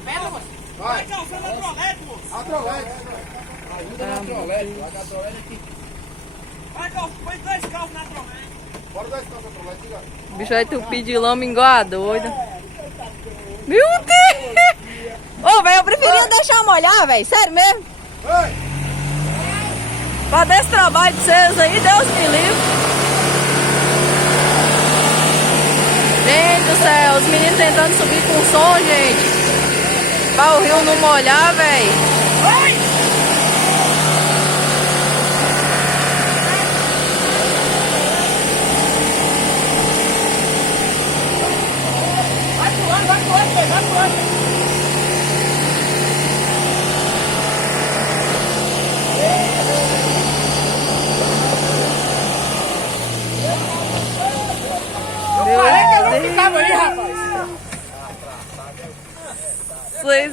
pedra, moço. Vai. Calçando a trolete, moço. A trolete. Ajuda na trolete. Vai dar trolete aqui. Põe 2 calços na trolete. Bora dar esse calço na trolete, diga. O bicho vai entupir de lama igual a doida. Meu Deus! Ô, velho, eu preferia deixar molhar, velho. Sério mesmo. Vai. Pra desse trabalho de vocês aí, Deus me livre. Gente do céu, os meninos tentando subir com som, gente. Pra o rio não molhar, velho. Vai! Vai pulando, velho. Vai pulando. Meu Parece que eu não Deus. ficava ali, rapaz. Vocês